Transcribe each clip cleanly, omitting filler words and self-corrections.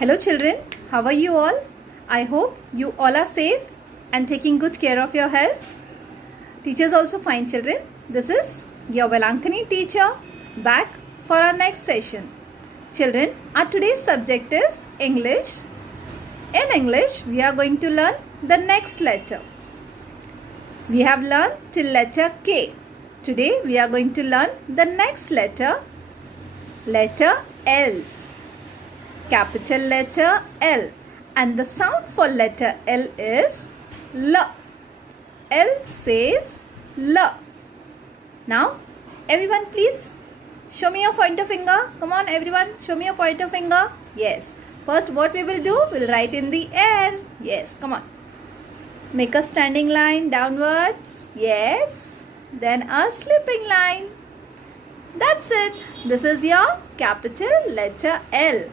Hello children, how are you all? I hope you all are safe and taking good care of your health. Teachers also fine children. This is your Velankani teacher back for our next session. Children, our today's subject is English. In English, we are going to learn the next letter. We have learned till letter K. Today we are going to learn the next letter, letter L. Capital letter L, and the sound for letter L is L. L says L. Now everyone please show me your pointer finger. Come on everyone, show me your pointer finger. Yes. First what we will do, we'll write in the air. Yes, come on. Make a standing line downwards. Yes. Then a slipping line. That's it. This is your capital letter L.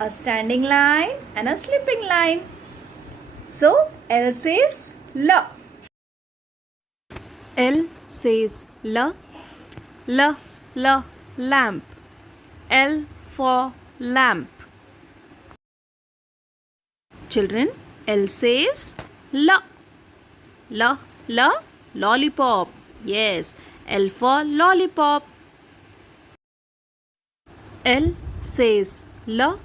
A standing line and a slipping line. So L says L. L says L. L, L, lamp. L for lamp. Children, L says L. L, L, lollipop. Yes, L for lollipop. L says L.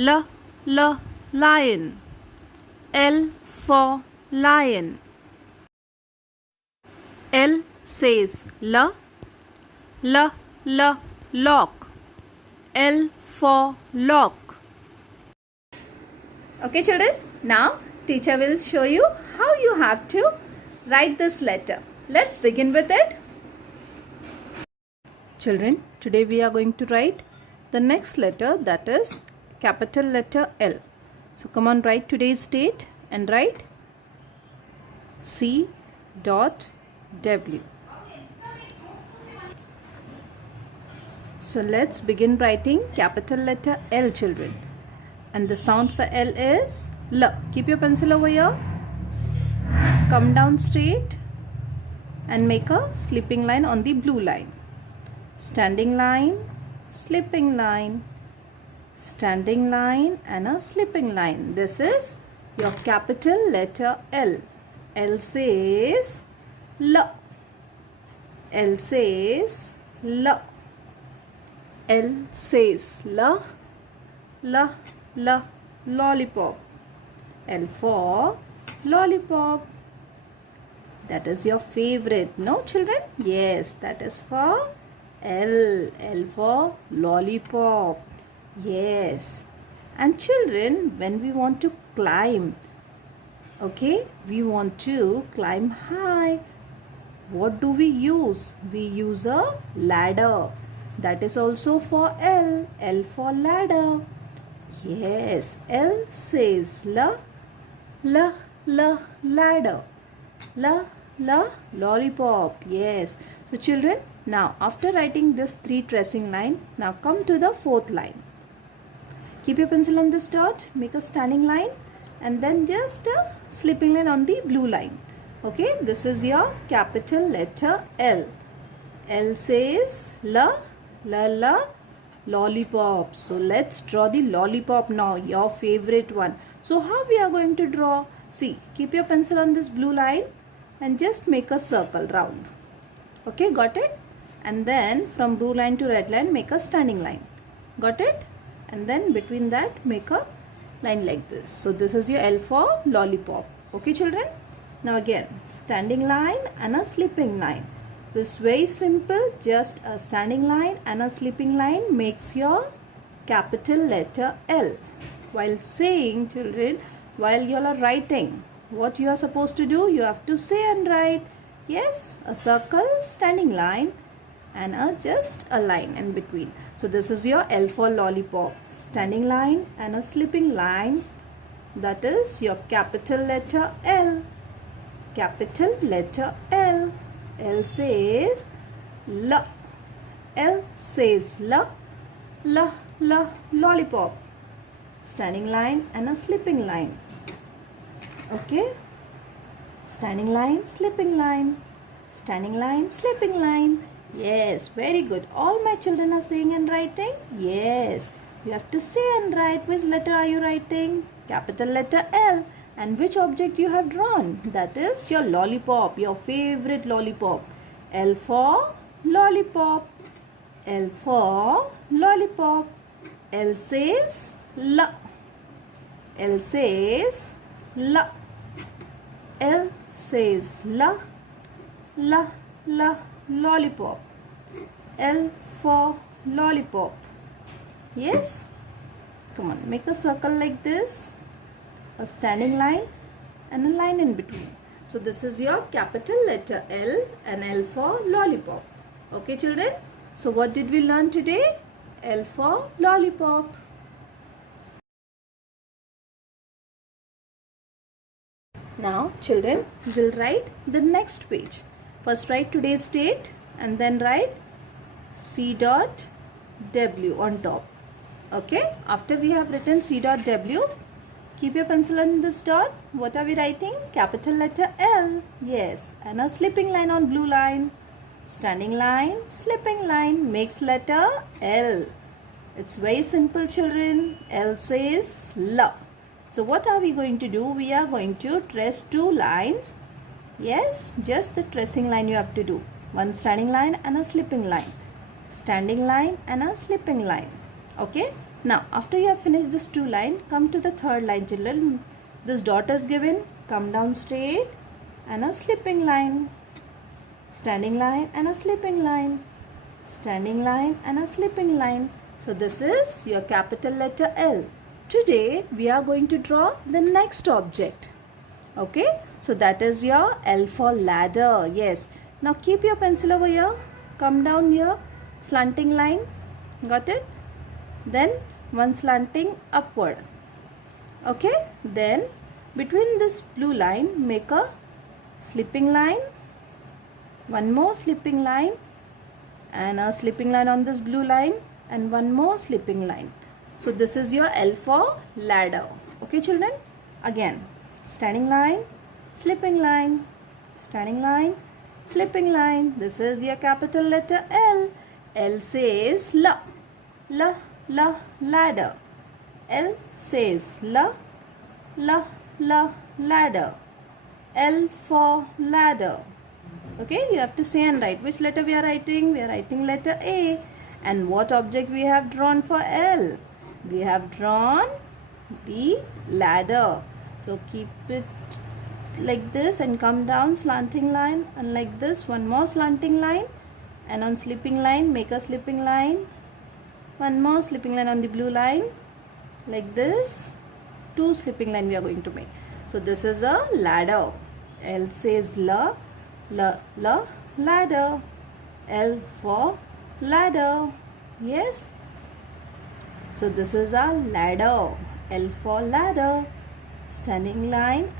L, L, lion. L for lion. L says L. L, L, lock. L for lock. Okay children, now teacher will show you how you have to write this letter. Let's begin with it. Children, today we are going to write the next letter, that is capital letter L. So come on, write today's date and write C.W. So let's begin writing capital letter L, children. And the sound for L is L. Keep your pencil over here. Come down straight and make a slipping line on the blue line. Standing line, slipping line, standing line and a slipping line. This is your capital letter L. L says L. L says L. L says L. L, L, lollipop. L for lollipop. That is your favorite, no children? Yes, that is for L. L for lollipop. Yes. And children, when we want to climb, okay, we want to climb high, what do we use? We use a ladder. That is also for L. L for ladder. Yes, L says L. L, L, ladder. L, L, lollipop. Yes. So children, now after writing this 3 tracing line, now come to the 4th line. Keep your pencil on this dot, make a standing line and then just a slipping line on the blue line. Okay, this is your capital letter L. L says L, L, L, lollipop. So let's draw the lollipop now, your favorite one. So how we are going to draw? See, keep your pencil on this blue line and just make a circle round. Okay, got it? And then from blue line to red line, make a standing line. Got it? And then between that, make a line like this. So this is your L for lollipop. Okay, children? Now again, standing line and a slipping line. This is very simple. Just a standing line and a slipping line makes your capital letter L. While saying, children, while you are writing, what you are supposed to do? You have to say and write. Yes, a circle, standing line and just a line in between. So this is your L for lollipop. Standing line and a slipping line. That is your capital letter L. Capital letter L. L says L. L says L. L, L, lollipop. Standing line and a slipping line. Okay. Standing line, slipping line. Standing line, slipping line. Yes, very good. All my children are saying and writing? Yes, you have to say and write. Which letter are you writing? Capital letter L. And which object you have drawn? That is your lollipop, your favorite lollipop. L for lollipop. L for lollipop. L says L. L says L. L says L. L, L, lollipop. L for lollipop. Yes? Come on, make a circle like this. A standing line and a line in between. So this is your capital letter L and L for lollipop. Okay children? So what did we learn today? L for lollipop. Now children will write the next page. First write today's date and then write C dot W on top. Okay, after we have written C dot W, keep your pencil on this dot. What are we writing? Capital letter L. Yes, and a slipping line on blue line. Standing line, slipping line makes letter L. It's very simple children. L says L. So what are we going to do? We are going to trace two lines. Yes, just the tracing line you have to do. One standing line and a slipping line. Standing line and a slipping line. Okay. Now after you have finished this two line, come to the third line children. This dot is given. Come down straight and a slipping line. Standing line and a slipping line. Standing line and a slipping line. So this is your capital letter L. Today we are going to draw the next object. Okay, so that is your L for ladder. Yes. Now keep your pencil over here. Come down here. Slanting line. Got it? Then one slanting upward. Okay. Then between this blue line make a slipping line. One more slipping line. And a slipping line on this blue line. And one more slipping line. So this is your L for ladder. Okay children? Again, standing line, slipping line, standing line, slipping line. This is your capital letter L. L says L. L, L, ladder. L says L. L, L, ladder. L for ladder. Okay, you have to say and write. Which letter we are writing? We are writing letter A. And what object we have drawn for L? We have drawn the ladder. So keep it like this and come down slanting line, and like this one more slanting line, and on slipping line make a slipping line, one more slipping line on the blue line, like this, two slipping line we are going to make. So this is a ladder. L says L, L, L, ladder. L for ladder. Yes. So this is a ladder. L for ladder. Standing line,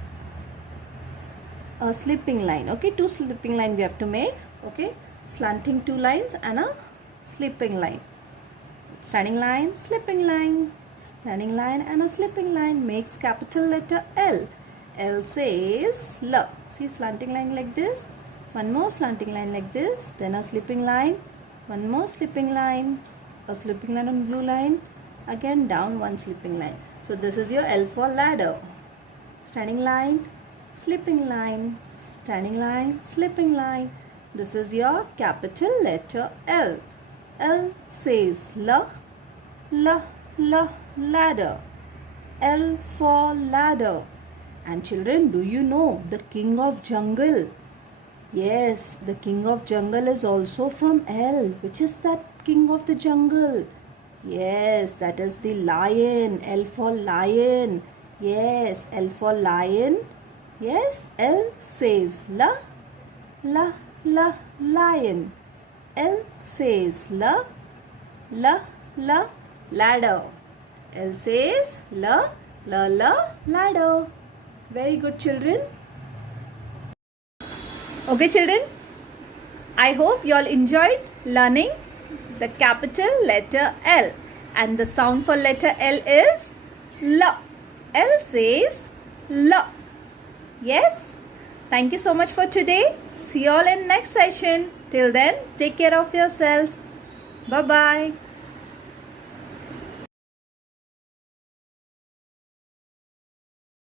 a slipping line. Okay, two slipping line we have to make. Okay, slanting two lines and a slipping line. Standing line, slipping line, standing line and a slipping line makes capital letter L. L says L. See, slanting line like this, one more slanting line like this, then a slipping line, one more slipping line, a slipping line on blue line, again down one slipping line. So this is your L for ladder. Standing line, slipping line, standing line, slipping line. This is your capital letter L. L says L, L, L, ladder. L for ladder. And children, do you know the king of jungle? Yes, the king of jungle is also from L. Which is that king of the jungle? Yes, that is the lion. L for lion. Yes, L for lion. Yes, L says L, L, L, lion. L says L, L, L, ladder. L says L, L, L, ladder. Very good children. Okay children, I hope you all enjoyed learning the capital letter L, and the sound for letter L is L. L says L. Yes. Thank you so much for today. See you all in next session. Till then, take care of yourself. Bye-bye.